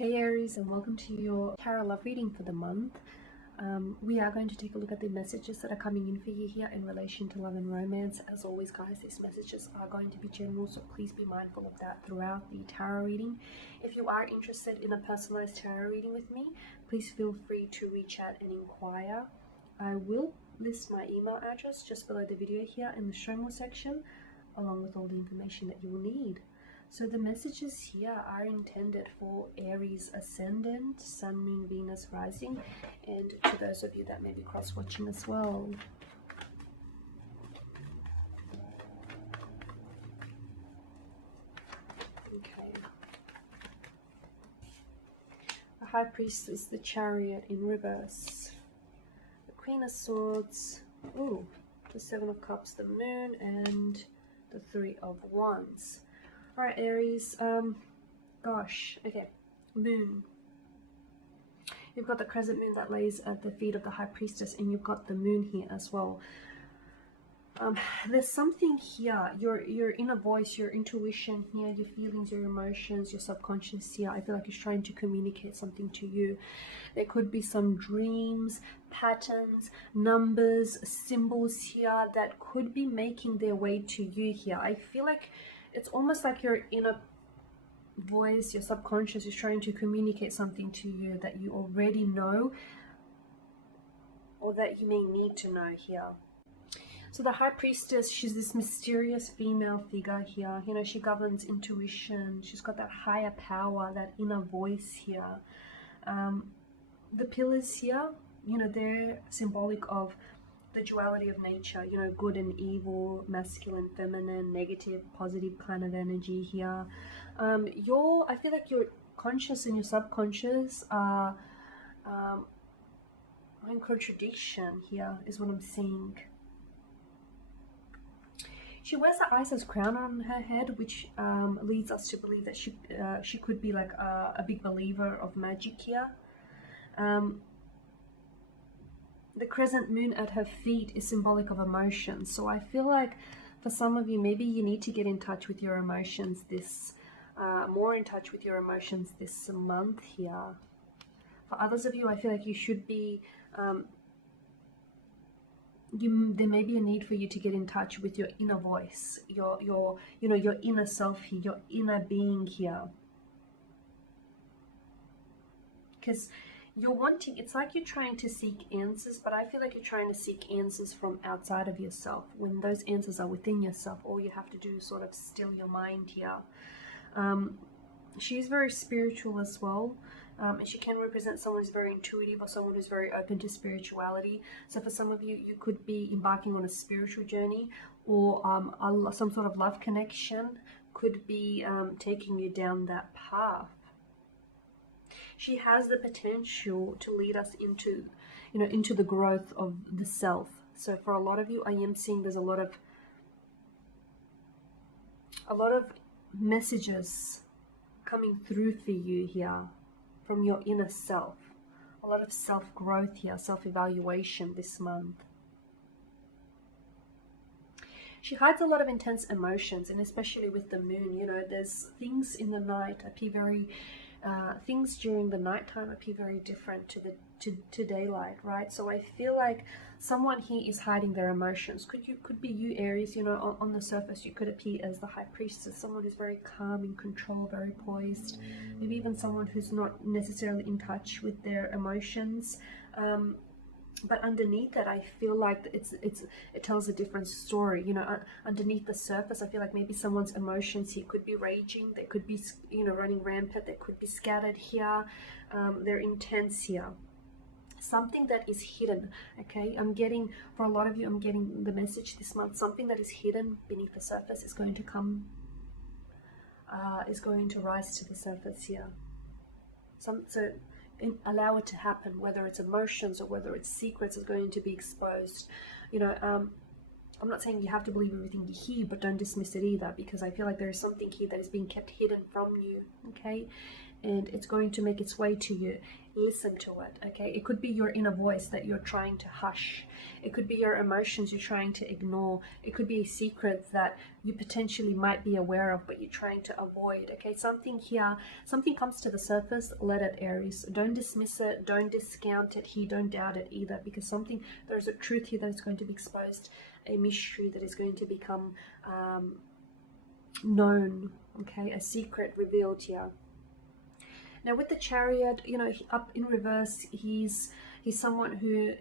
Hey Aries, and welcome to your tarot love reading for the month. We are going to take a look at the messages that are coming in for you here in relation to love and romance. As always, guys, these messages are going to be general, so please be mindful of that throughout the tarot reading. If you are interested in a personalized tarot reading with me, please feel free to reach out and inquire. I will list my email address just below the video here in the show more section, along with all the information that you will need. So the messages here are intended for Aries ascendant, Sun, Moon, Venus, rising, and to those of you that may be cross-watching as well. Okay. The High Priest is the Chariot in reverse. The Queen of Swords, ooh, the Seven of Cups, the Moon, and the Three of Wands. Alright, Aries, gosh, okay, Moon. You've got the crescent moon that lays at the feet of the High Priestess, and you've got the moon here as well. There's something here, your inner voice, your intuition here, your feelings, your emotions, your subconscious here. I feel like it's trying to communicate something to you. There could be some dreams, patterns, numbers, symbols here that could be making their way to you here. I feel like it's almost like your inner voice, your subconscious is trying to communicate something to you that you already know or that you may need to know here. So the High Priestess, she's this mysterious female figure here. You know, she governs intuition. She's got that higher power, that inner voice here. The pillars here, you know, they're symbolic of the duality of nature, you know, good and evil, masculine, feminine, negative, positive kind of energy here. I feel like your conscious and your subconscious are in contradiction here, is what I'm seeing. She wears the Isis crown on her head, which leads us to believe that she could be like a big believer of magic here. The crescent moon at her feet is symbolic of emotions. So I feel like for some of you, maybe you need to get in touch with your emotions more in touch with your emotions this month here. For others of you, I feel like you should be, there may be a need for you to get in touch with your inner voice, your inner self here, your inner being here. Because you're wanting, it's like you're trying to seek answers, but I feel like you're trying to seek answers from outside of yourself. When those answers are within yourself, all you have to do is sort of still your mind here. She's very spiritual as well, and she can represent someone who's very intuitive or someone who's very open to spirituality. So for some of you, you could be embarking on a spiritual journey, or some sort of love connection could be taking you down that path. She has the potential to lead us into, into the growth of the self. So for a lot of you, I am seeing there's a lot of messages coming through for you here from your inner self. A lot of self-growth here, self-evaluation this month. She hides a lot of intense emotions, and especially with the moon, you know, there's things in the night appear very things during the nighttime appear very different to daylight, right? So I feel like someone here is hiding their emotions. Could be you, Aries. You know, on the surface you could appear as the High Priestess, someone who's very calm, in control, very poised. Maybe even someone who's not necessarily in touch with their emotions. But underneath that, I feel like it tells a different story. You know, underneath the surface, I feel like maybe someone's emotions here could be raging. They could be, running rampant. They could be scattered here. They're intense here. Something that is hidden. Okay, for a lot of you, I'm getting the message this month. Something that is hidden beneath the surface is going to come. Is going to rise to the surface here. Allow it to happen, whether it's emotions or whether it's secrets is going to be exposed. I'm not saying you have to believe everything you hear, but don't dismiss it either, because I feel like there is something here that is being kept hidden from you. Okay, and it's going to make its way to you. Listen to it, okay? It could be your inner voice that you're trying to hush. It could be your emotions you're trying to ignore. It could be a secret that you potentially might be aware of, but you're trying to avoid, okay? Something here, something comes to the surface, let it, Aries. Don't dismiss it, don't discount it here, don't doubt it either, because something, there's a truth here that is going to be exposed, a mystery that is going to become known, okay? A secret revealed here. Now with the Chariot, you know, up in reverse, he's someone who,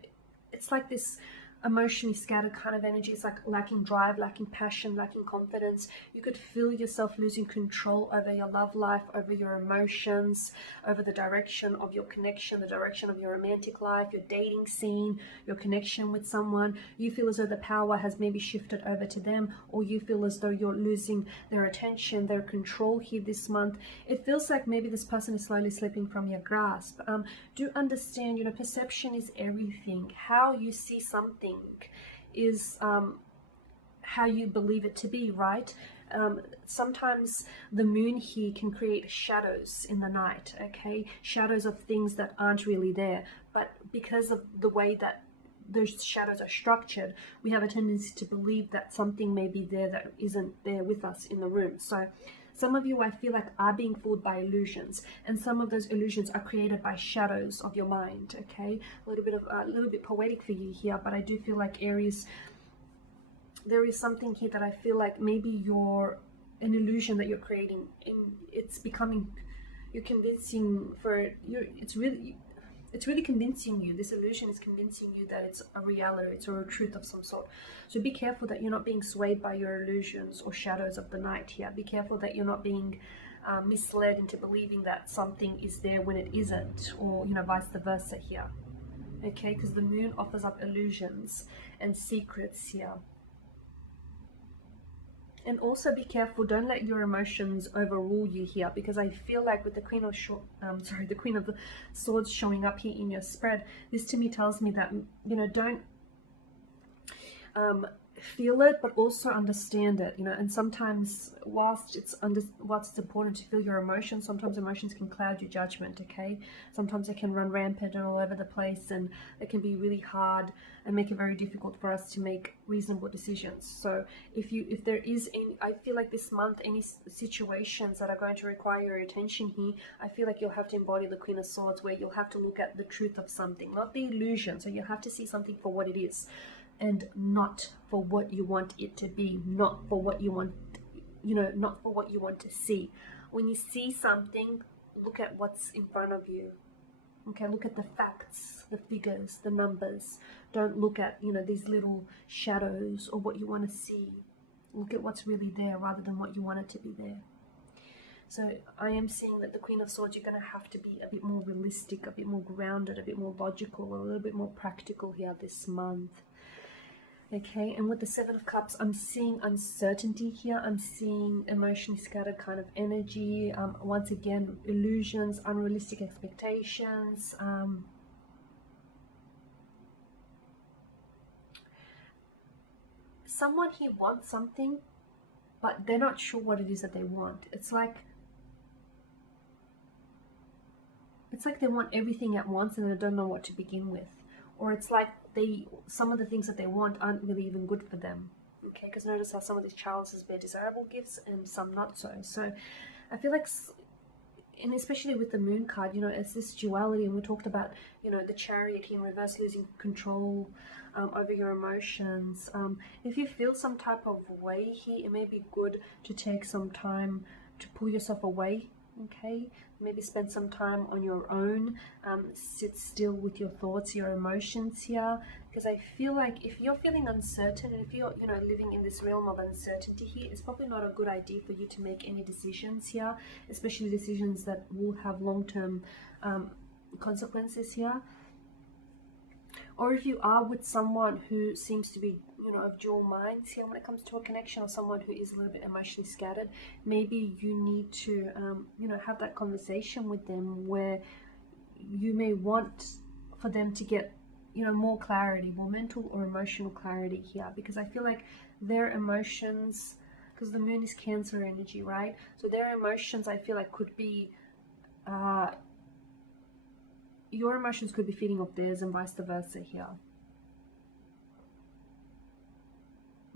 it's like this emotionally scattered kind of energy. It's like lacking drive, lacking passion, lacking confidence. You could feel yourself losing control over your love life, over your emotions, over the direction of your connection, the direction of your romantic life, your dating scene, your connection with someone. You feel as though the power has maybe shifted over to them, or you feel as though you're losing their attention, their control here this month. It feels like maybe this person is slowly slipping from your grasp. Do understand, you know, perception is everything. How you see something is how you believe it to be, right? Sometimes the moon here can create shadows in the night, okay? Shadows of things that aren't really there, but because of the way that those shadows are structured, we have a tendency to believe that something may be there that isn't there with us in the room. So some of you, I feel like, are being fooled by illusions, and some of those illusions are created by shadows of your mind, okay? A little bit poetic for you here, but I do feel like, Aries, there is something here that I feel like maybe you're an illusion that you're creating, and it's becoming, you're convincing for you, it's really convincing you, this illusion is convincing you that it's a reality, it's a truth of some sort. So be careful that you're not being swayed by your illusions or shadows of the night here. Be careful that you're not being misled into believing that something is there when it isn't, or, you know, vice versa here, okay? Because the moon offers up illusions and secrets here. And also be careful, don't let your emotions overrule you here, because I feel like with the Queen of the Queen of the Swords showing up here in your spread, this to me tells me that, you know, don't feel it, but also understand it, you know. And sometimes whilst it's important to feel your emotions, sometimes emotions can cloud your judgment, okay? Sometimes they can run rampant and all over the place, and it can be really hard and make it very difficult for us to make reasonable decisions. So if there is any, I feel like this month, any situations that are going to require your attention here, I feel like you'll have to embody the Queen of Swords, where you'll have to look at the truth of something, not the illusion. So you'll have to see something for what it is, and not for what you want it to be, not for what you want, you know, not for what you want to see. When you see something, look at what's in front of you, okay? Look at the facts, the figures, the numbers. Don't look at, you know, these little shadows or what you want to see. Look at what's really there rather than what you want it to be there. So I am seeing that the Queen of Swords, you're going to have to be a bit more realistic, a bit more grounded, a bit more logical, a little bit more practical here this month. Okay, and with the Seven of Cups, I'm seeing uncertainty here. I'm seeing emotionally scattered kind of energy. Once again, illusions, unrealistic expectations. Someone here wants something, but they're not sure what it is that they want. It's like they want everything at once and they don't know what to begin with. Or it's like some of the things that they want aren't really even good for them, okay? Because notice how some of these chalices bear desirable gifts and some not so. So I feel like, and especially with the moon card, you know, it's this duality, and we talked about, you know, the Chariot in reverse, losing control over your emotions. If you feel some type of way here, it may be good to take some time to pull yourself away, okay? Maybe spend some time on your own, sit still with your thoughts, your emotions here, because I feel like if you're feeling uncertain, and if you're, you know, living in this realm of uncertainty here, it's probably not a good idea for you to make any decisions here, especially decisions that will have long-term consequences here. Or if you are with someone who seems to be, you know, of dual minds here when it comes to a connection, or someone who is a little bit emotionally scattered, maybe you need to, you know, have that conversation with them where you may want for them to get, you know, more clarity, more mental or emotional clarity here, because I feel like their emotions, because the moon is Cancer energy, right? So their emotions, I feel like, could be your emotions could be feeding off theirs and vice versa here.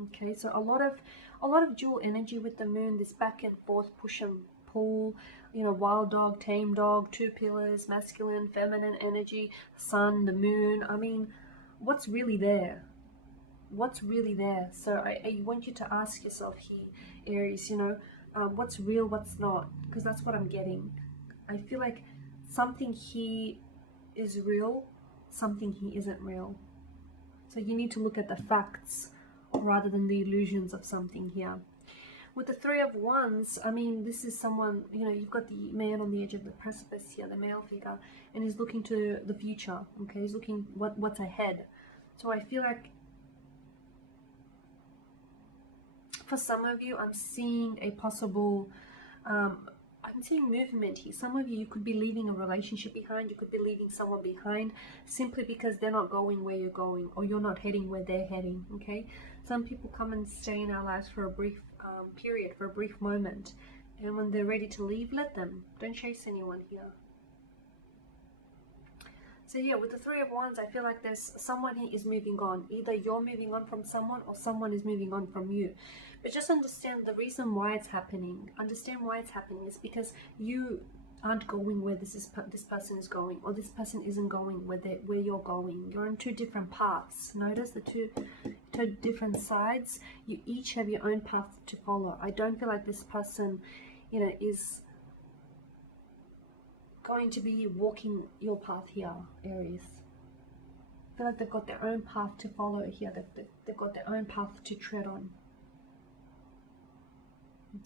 Okay, so a lot of dual energy with the moon, this back and forth push and pull, you know, wild dog, tame dog, two pillars, masculine, feminine energy, sun, the moon. I mean, what's really there? What's really there? So I want you to ask yourself here, Aries, you know, what's real, what's not, because that's what I'm getting. I feel like something here is real, something here isn't real. So you need to look at the facts rather than the illusions of something here. With the Three of Wands, I mean, this is someone, you know, you've got the man on the edge of the precipice here, the male figure, and he's looking to the future, okay? He's looking what's ahead. So I feel like for some of you, I'm seeing a possible, I'm seeing movement here. Some of you, you could be leaving a relationship behind, you could be leaving someone behind simply because they're not going where you're going, or you're not heading where they're heading, okay? Some people come and stay in our lives for a brief period, for a brief moment, and when they're ready to leave, let them. Don't chase anyone here. So yeah, with the Three of Wands, I feel like there's someone here is moving on. Either you're moving on from someone or someone is moving on from you. But just understand the reason why it's happening. Understand why it's happening is because you aren't going where this person is going, or this person isn't going where you're going. You're on two different paths. Notice the two different sides. You each have your own path to follow. I don't feel like this person, you know, is going to be walking your path here, Aries. I feel like they've got their own path to follow here. They've got their own path to tread on.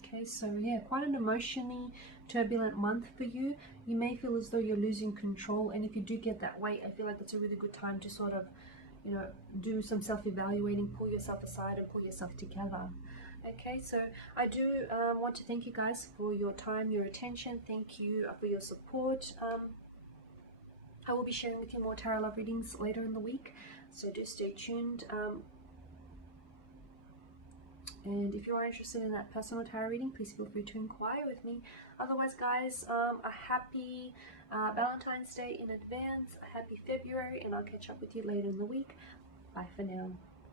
Okay, so yeah, quite an emotionally turbulent month for you. You may feel as though you're losing control, and if you do get that way, I feel like it's a really good time to sort of, you know, do some self-evaluating, pull yourself aside and pull yourself together. Okay, so I do want to thank you guys for your time, your attention. Thank you for your support. I will be sharing with you more tarot love readings later in the week, so do stay tuned. And if you are interested in that personal tarot reading, please feel free to inquire with me. Otherwise, guys, a happy Valentine's Day in advance, a happy February, and I'll catch up with you later in the week. Bye for now.